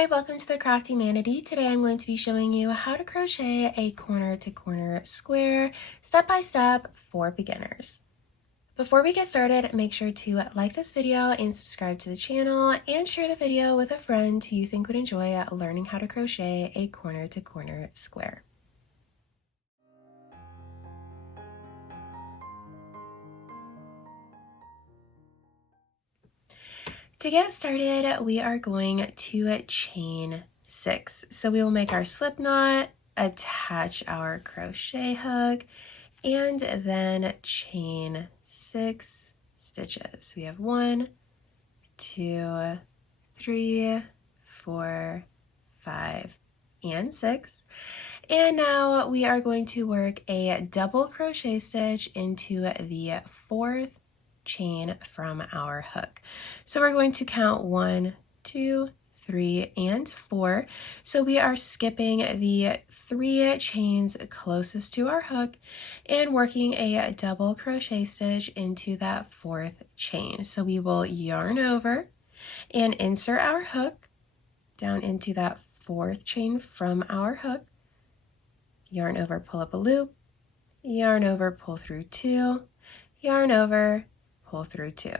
Hi, welcome to the Crafty Manatee. Today I'm going to be showing you how to crochet a corner to corner square step by step for beginners. Before we get started, make sure to like this video and subscribe to the channel and share the video with a friend who you think would enjoy learning how to crochet a corner to corner square. To get started, we are going to chain 6. So we will make our slip knot, attach our crochet hook, and then chain 6 stitches. We have 1, 2, 3, 4, 5, and 6. And now we are going to work a double crochet stitch into the 4th chain from our hook. So we're going to count 1, 2, 3, and 4. So we are skipping the 3 chains closest to our hook and working a double crochet stitch into that 4th chain. So we will yarn over and insert our hook down into that 4th chain from our hook, yarn over, pull up a loop, yarn over, pull through 2, yarn over, pull through 2.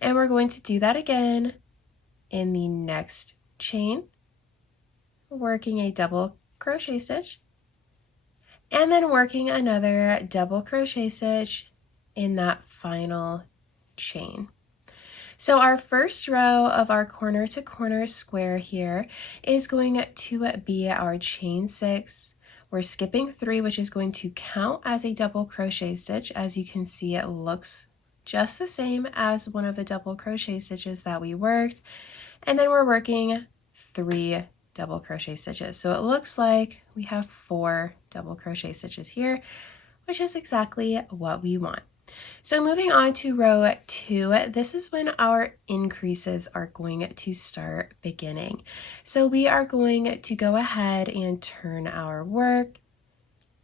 And we're going to do that again in the next chain, working a double crochet stitch, and then working another double crochet stitch in that final chain. So our first row of our corner to corner square here is going to be our chain 6. We're skipping 3, which is going to count as a double crochet stitch. As you can see, it looks just the same as one of the double crochet stitches that we worked. And then we're working 3 double crochet stitches. So it looks like we have 4 double crochet stitches here, which is exactly what we want. So moving on to row 2, this is when our increases are going to start beginning. So we are going to go ahead and turn our work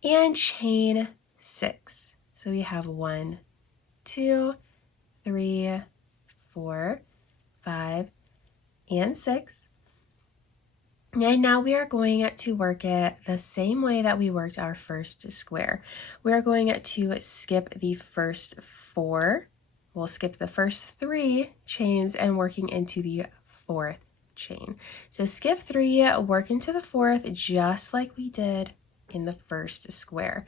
and chain 6. So we have 1, 2, 3, 4, 5, and 6. And now we are going to work it the same way that we worked our first square. We are going to skip the first 4. We'll skip the first 3 chains and working into the 4th chain. So skip 3, work into the 4th just like we did in the first square.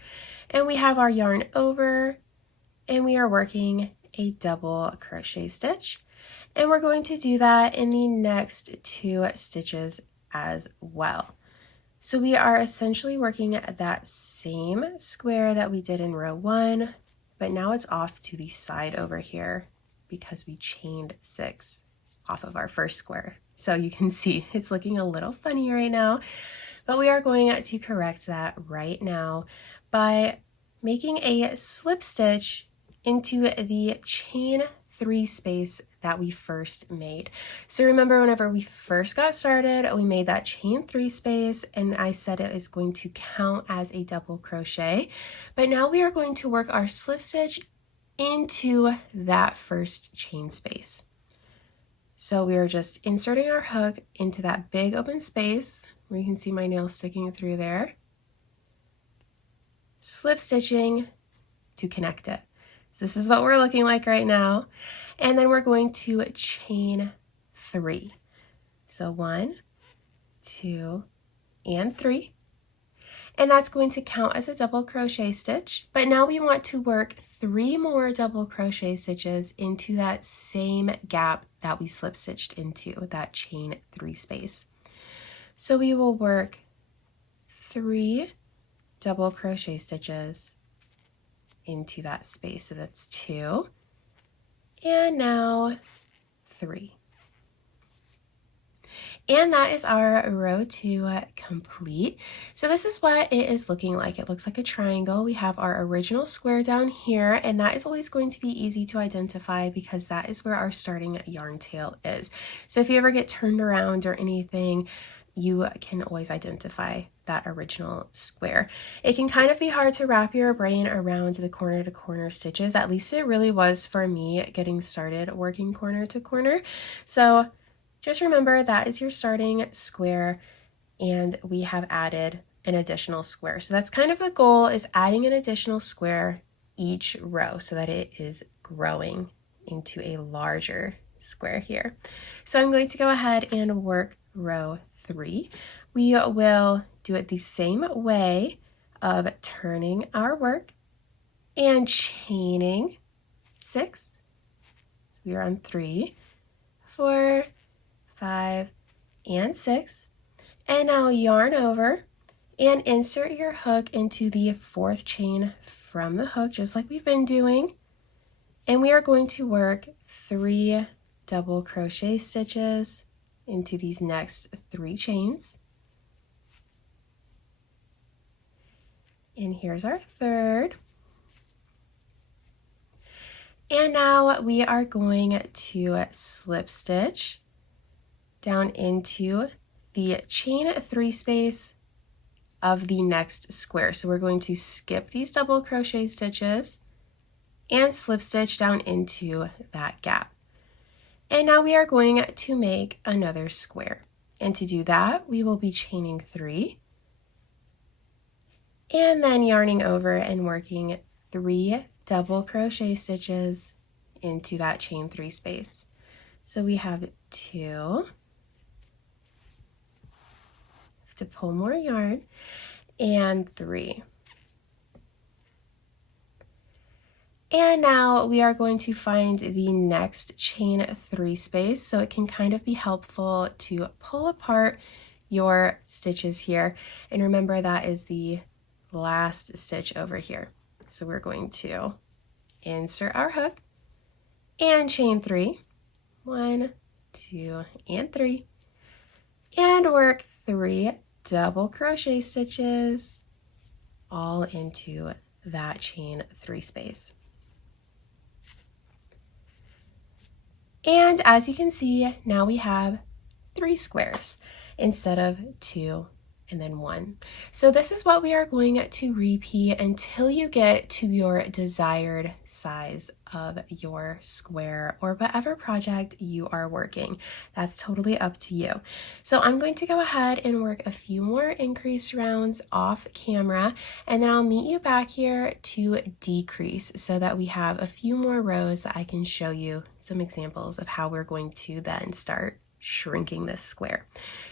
And we have our yarn over and we are working a double crochet stitch. And we're going to do that in the next 2 stitches as well. So we are essentially working that same square that we did in row 1, but now it's off to the side over here because we chained 6 off of our first square. So you can see it's looking a little funny right now, but we are going to correct that right now by making a slip stitch into the chain 3 space that we first made. So remember, whenever we first got started, we made that chain 3 space and I said it is going to count as a double crochet, but now we are going to work our slip stitch into that first chain space. So we are just inserting our hook into that big open space where you can see my nail sticking through there, slip stitching to connect it. So this is what we're looking like right now. And then we're going to chain 3. So 1, 2, and 3. And that's going to count as a double crochet stitch. But now we want to work 3 more double crochet stitches into that same gap that we slip stitched into, that chain 3 space. So we will work 3 double crochet stitches into that space. So that's 2, and now 3. And that is our row 2 complete. So this is what it is looking like. It looks like a triangle. We have our original square down here, and that is always going to be easy to identify because that is where our starting yarn tail is. So if you ever get turned around or anything, you can always identify that original square. It can kind of be hard to wrap your brain around the corner to corner stitches. At least it really was for me getting started working corner to corner. So Just remember that is your starting square, and we have added an additional square. So that's kind of the goal, is adding an additional square each row so that it is growing into a larger square here. So I'm going to go ahead and work row 3. We will do it the same way of turning our work and chaining 6. We are on 3, 4, 5, and 6. And now yarn over and insert your hook into the 4th chain from the hook, just like we've been doing. And we are going to work 3 double crochet stitches into these next 3 chains. And here's our 3rd. And now we are going to slip stitch down into the chain 3 space of the next square. So we're going to skip these double crochet stitches and slip stitch down into that gap. And now we are going to make another square. And to do that, we will be chaining 3 and then yarning over and working 3 double crochet stitches into that chain 3 space. So we have 2. To pull more yarn, and 3. And now we are going to find the next chain 3 space, so it can kind of be helpful to pull apart your stitches here. And remember, that is the last stitch over here. So we're going to insert our hook and chain 3, 1, 2, and 3, and work 3 double crochet stitches all into that chain 3 space. And as you can see, now we have 3 squares instead of 2 and then 1. So this is what we are going to repeat until you get to your desired size of your square or whatever project you are working. That's totally up to you. So I'm going to go ahead and work a few more increase rounds off camera, and then I'll meet you back here to decrease so that we have a few more rows that I can show you some examples of how we're going to then start shrinking this square.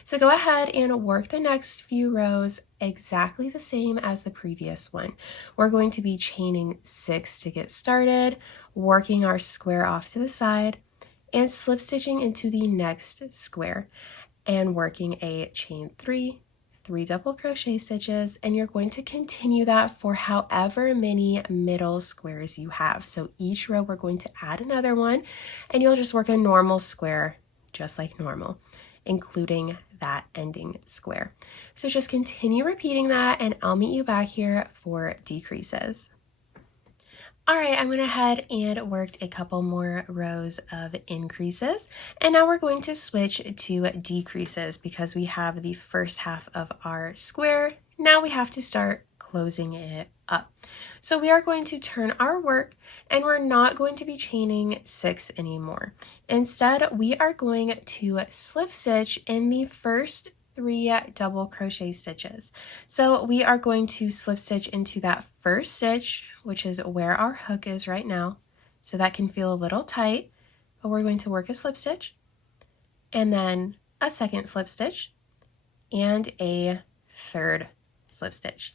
So go ahead and work the next few rows exactly the same as the previous one. We're going to be chaining 6 to get started, working our square off to the side, and slip stitching into the next square and working a chain 3, 3 double crochet stitches, and you're going to continue that for however many middle squares you have. So each row we're going to add another one, and you'll just work a normal square just like normal, including that ending square. So just continue repeating that, and I'll meet you back here for decreases. All right, I went ahead and worked a couple more rows of increases, and now we're going to switch to decreases because we have the first half of our square. Now we have to start closing it up. So we are going to turn our work, and we're not going to be chaining 6 anymore. Instead, we are going to slip stitch in the first 3 double crochet stitches. So we are going to slip stitch into that first stitch, which is where our hook is right now. So that can feel a little tight, but we're going to work a slip stitch, and then a second slip stitch, and a third slip stitch.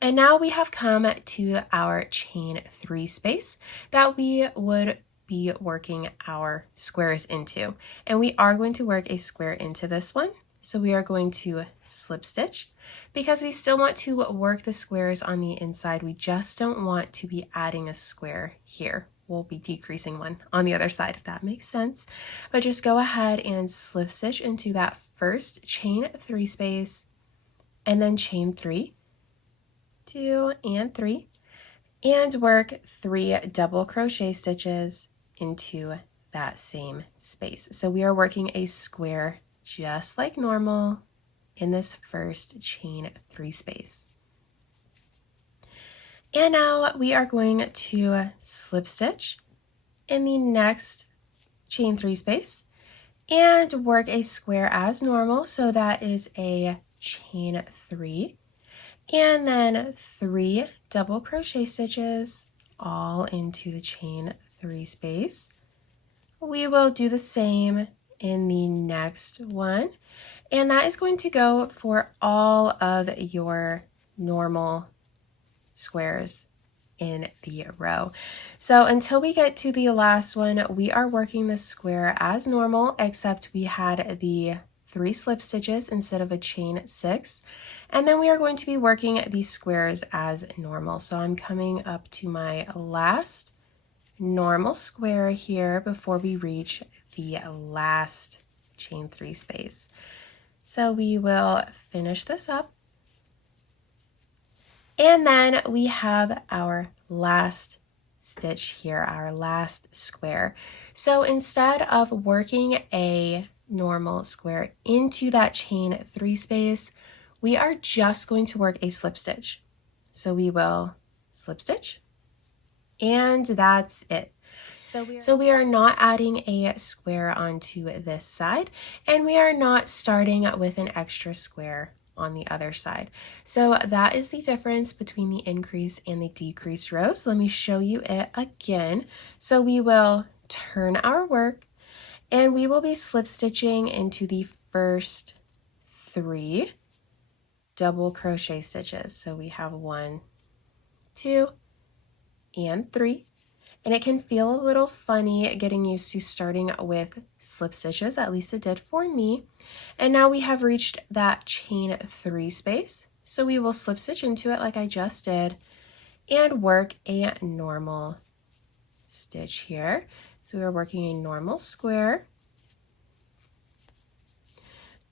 And now we have come to our chain 3 space that we would be working our squares into. And we are going to work a square into this one. So we are going to slip stitch because we still want to work the squares on the inside. We just don't want to be adding a square here. We'll be decreasing one on the other side, if that makes sense. But just go ahead and slip stitch into that first chain 3 space, and then chain 3, 2 and 3, and work 3 double crochet stitches into that same space. So we are working a square just like normal in this first chain 3 space. And now we are going to slip stitch in the next chain 3 space and work a square as normal. So that is a chain 3, and then 3 double crochet stitches all into the chain 3 space. We will do the same in the next one, and that is going to go for all of your normal squares in the row. So until we get to the last one, we are working the square as normal, except we had the 3 slip stitches instead of a chain 6. And then we are going to be working these squares as normal. So I'm coming up to my last normal square here before we reach the last chain 3 space. So we will finish this up. And then we have our last stitch here, our last square. So instead of working a normal square into that chain 3 space, we are just going to work a slip stitch. So we will slip stitch, and that's it. So we are not adding a square onto this side, and we are not starting with an extra square on the other side. So that is the difference between the increase and the decrease rows. Let me show you it again. So we will turn our work, and we will be slip stitching into the first 3 double crochet stitches. So we have 1, 2, and 3. And it can feel a little funny getting used to starting with slip stitches, at least it did for me. And now we have reached that chain 3 space. So we will slip stitch into it like I just did and work a normal stitch here. So we are working a normal square.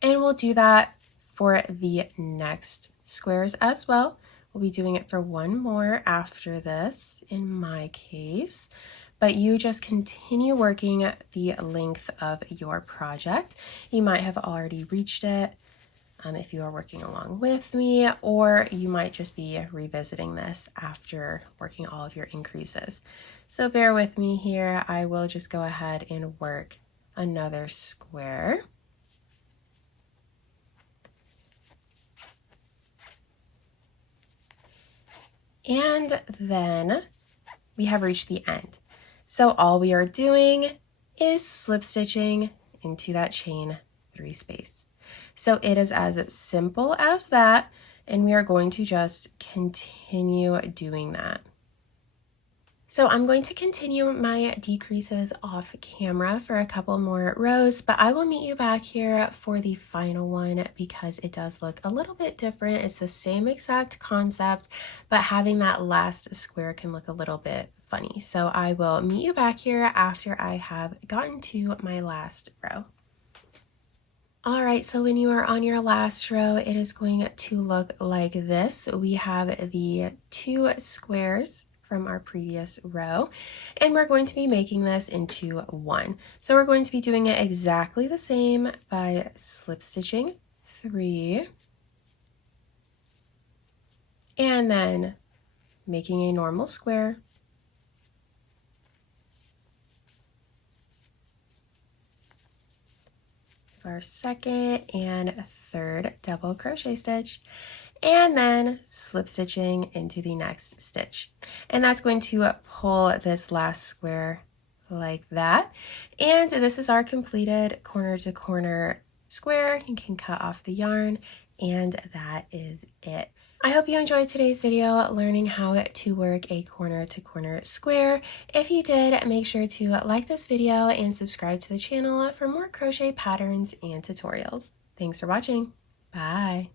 And we'll do that for the next squares as well. We'll be doing it for one more after this in my case, but you just continue working the length of your project. You might have already reached it if you are working along with me, or you might just be revisiting this after working all of your increases. So bear with me here. I will just go ahead and work another square. And then we have reached the end. So all we are doing is slip stitching into that chain 3 space. So it is as simple as that, and we are going to just continue doing that. So I'm going to continue my decreases off camera for a couple more rows, but I will meet you back here for the final one because it does look a little bit different. It's the same exact concept, but having that last square can look a little bit funny. So I will meet you back here after I have gotten to my last row. All right, so when you are on your last row, it is going to look like this. We have the 2 squares from our previous row, and we're going to be making this into 1. So we're going to be doing it exactly the same by slip stitching 3 and then making a normal square, our second and third double crochet stitch, and then slip stitching into the next stitch. And that's going to pull this last square like that. And this is our completed corner to corner square. You can cut off the yarn, and that is it. I hope you enjoyed today's video learning how to work a corner to corner square. If you did, make sure to like this video and subscribe to the channel for more crochet patterns and tutorials. Thanks for watching. Bye.